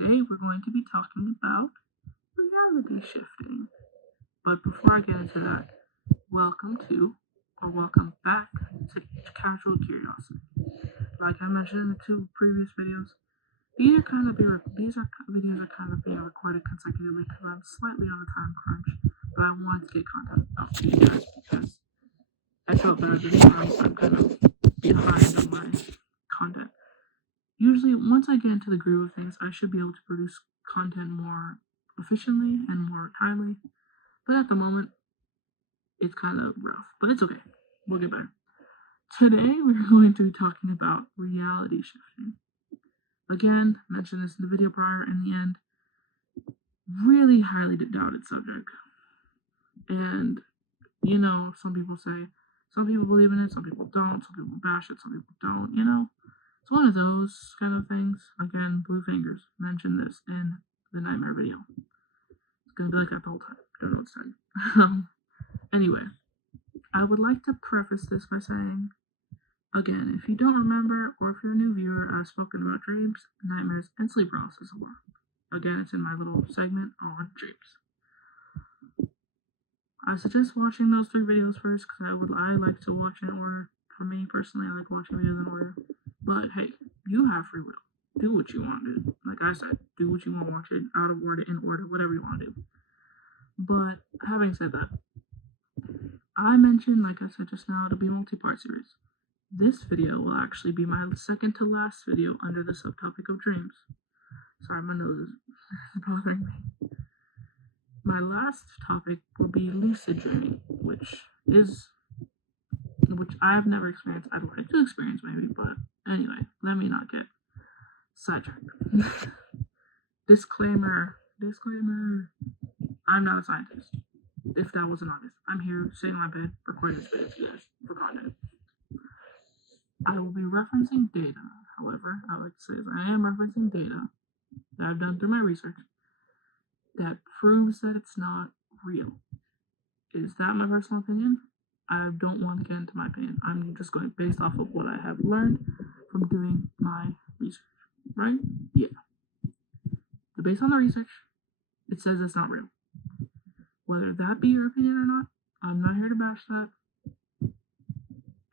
today we're going to be talking about reality shifting. But before I get into that, welcome back to Casual Curiosity. Like I mentioned in the two previous videos, these videos are kind of being recorded consecutively because I'm slightly on a time crunch, but I wanted to get content out to you guys because I felt better this time. I'm kind of behind on my content. Usually, once I get into the groove of things, I should be able to produce content more efficiently and more timely. But at the moment, it's kind of rough. But it's okay. We'll get better. Today, we're going to be talking about reality shifting. Again, mentioned this in the video prior and the end. Really highly doubted subject. And, some people believe in it, some people don't, some people bash it, some people don't, It's one of those kind of things. Again, blue fingers. Mentioned this in the nightmare video. It's gonna be like that the whole time. I don't know what to tell you. Anyway, I would like to preface this by saying, again, if you don't remember or if you're a new viewer, I've spoken about dreams, nightmares, and sleep paralysis a lot. Again, it's in my little segment on dreams. I suggest watching those 3 videos first because I like to watch in order. For me personally, I like watching videos in order. But hey, you have free will. Do what you want to do. Like I said, do what you want to watch it, out of order, in order, whatever you want to do. But having said that, I mentioned, like I said just now, it'll be a multi-part series. This video will actually be my second to last video under the subtopic of dreams. Sorry, my nose is bothering me. My last topic will be lucid dreaming, which I've never experienced. I'd like to experience maybe, but anyway, let me not get sidetracked. Disclaimer. I'm not a scientist. If that wasn't obvious, I'm here sitting in my bed recording this video for you guys for content. I will be referencing data. However, I like to say is I am referencing data that I've done through my research that proves that it's not real. Is that my personal opinion? I don't want to get into my opinion. I'm just going based off of what I have learned from doing my research. Right? Yeah. So based on the research, it says it's not real. Whether that be your opinion or not, I'm not here to bash that.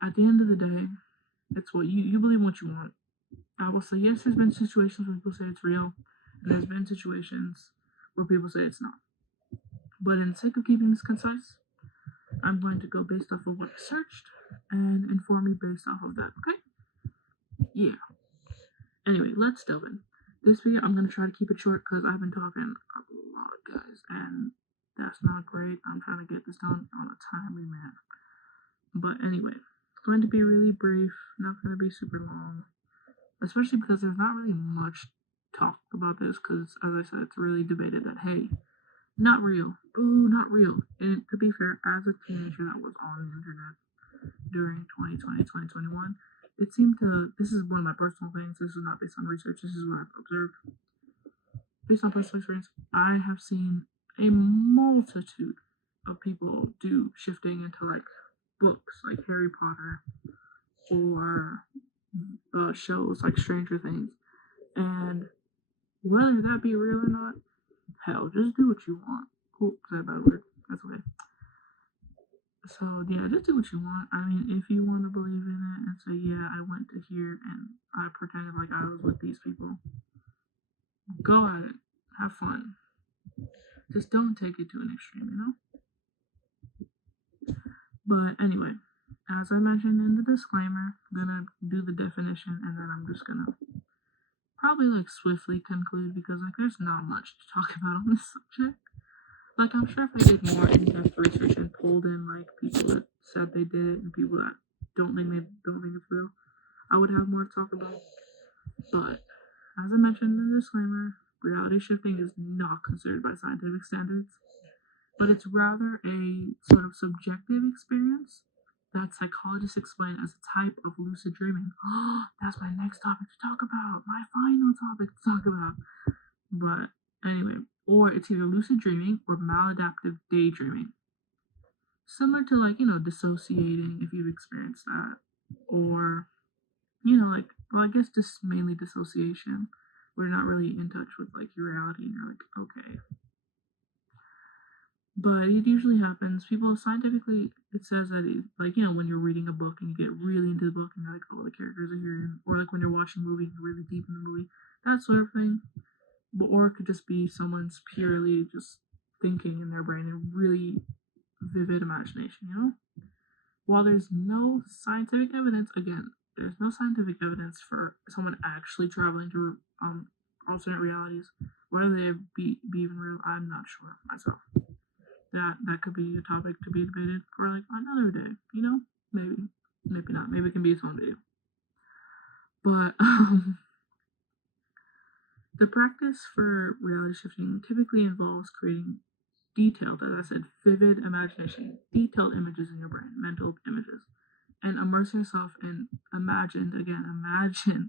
At the end of the day, it's what you believe what you want. I will say yes, there's been situations where people say it's real, and there's been situations where people say it's not. But in the sake of keeping this concise, I'm going to go based off of what I searched and inform you based off of that, okay? Yeah. Anyway, let's delve in. This video, I'm going to try to keep it short because I've been talking a lot, guys, and that's not great. I'm trying to get this done on a timely manner. But anyway, it's going to be really brief, not going to be super long, especially because there's not really much talk about this because, as I said, it's really debated that, hey, not real. Ooh, not real. And to be fair, as a teenager that was on the internet during 2020, 2021, it seemed to, this is one of my personal things, this is not based on research, this is what I've observed. Based on personal experience, I have seen a multitude of people do shifting into like books like Harry Potter or shows like Stranger Things. And whether that be real or not, hell, just do what you want. Cool, is that a bad word? That's okay. So yeah, just do what you want. I mean, if you want to believe in it and say, yeah, I went to here and I pretended like I was with these people, go at it. Have fun. Just don't take it to an extreme, But anyway, as I mentioned in the disclaimer, I'm gonna do the definition and then I'm just gonna probably like swiftly conclude because like there's not much to talk about on this subject. Like I'm sure if I did more in-depth research and pulled in like people that said they did it and people that don't think it's real, I would have more to talk about. But as I mentioned in the disclaimer, reality shifting is not considered by scientific standards, but it's rather a sort of subjective experience that psychologists explain as a type of lucid dreaming. That's my next topic to talk about. My final topic to talk about. But anyway, or it's either lucid dreaming or maladaptive daydreaming. Similar to like, dissociating if you've experienced that. Or, I guess just mainly dissociation. we're not really in touch with like your reality, and you're like, okay. But it usually happens. People scientifically, it says that like when you're reading a book and you get really into the book and you're like, oh, the characters are here, or like when you're watching a movie and you're really deep in the movie, that sort of thing. But or it could just be someone's purely just thinking in their brain and really vivid imagination. While there's no scientific evidence, again, there's no scientific evidence for someone actually traveling to alternate realities. Whether they be even real, I'm not sure myself. That could be a topic to be debated for like another day. Maybe not. Maybe it can be its own video. But the practice for reality shifting typically involves creating detailed, as I said, vivid imagination, detailed images in your brain, mental images, and immerse yourself in imagined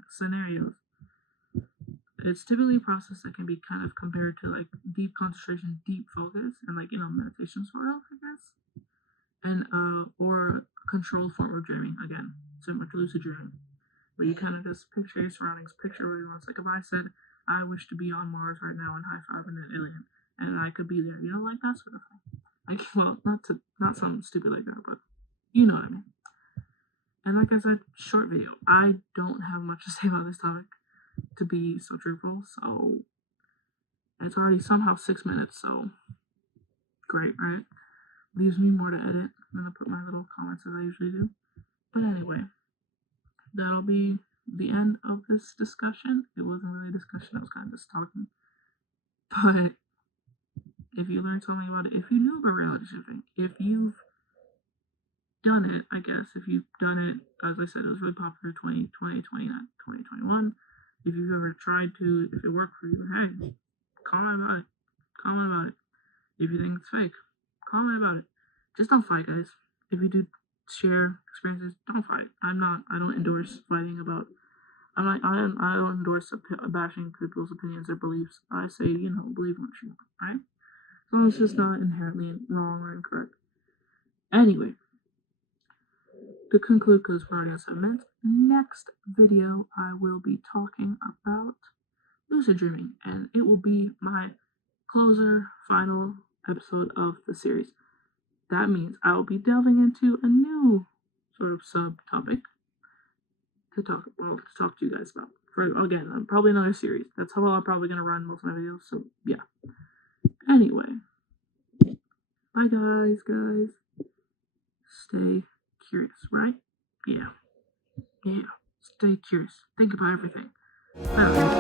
scenarios. It's typically a process that can be kind of compared to like deep concentration, deep focus, and like meditation sort of, I guess, and or controlled form of dreaming, again, similar to lucid dreaming, where you kind of just picture your surroundings, picture what you want. It's like if I said I wish to be on Mars right now and high-fiving an alien, and I could be there, like that sort of thing. Like, well, not something stupid like that, but you know what I mean. And like I said, short video. I don't have much to say about this topic, to be so truthful. So it's already somehow 6 minutes. So great, right? Leaves me more to edit. I'm gonna put my little comments as I usually do. But anyway, that'll be the end of this discussion. It wasn't really a discussion. I was kind of just talking. But if you learned something about it, if you knew about reality shifting, if you've done it, I guess, if you've done it, as I said, it was really popular 2020, 2021. If you've ever tried to, if it worked for you, hey, comment about it. Comment about it. If you think it's fake, comment about it. Just don't fight, guys. If you do share experiences, don't fight. I don't endorse fighting about. I don't endorse bashing people's opinions or beliefs. I say, believe in what you want, right? So it's just not inherently wrong or incorrect. Anyway, to conclude, because we're already at 7 minutes, next video I will be talking about lucid dreaming, and it will be my closer, final episode of the series. That means I will be delving into a new sort of subtopic to talk to you guys about. For again, probably another series. That's how I'm probably gonna run most of my videos. So yeah. Anyway, bye guys. Stay curious, right? Yeah. Stay curious. Think about everything. Bye.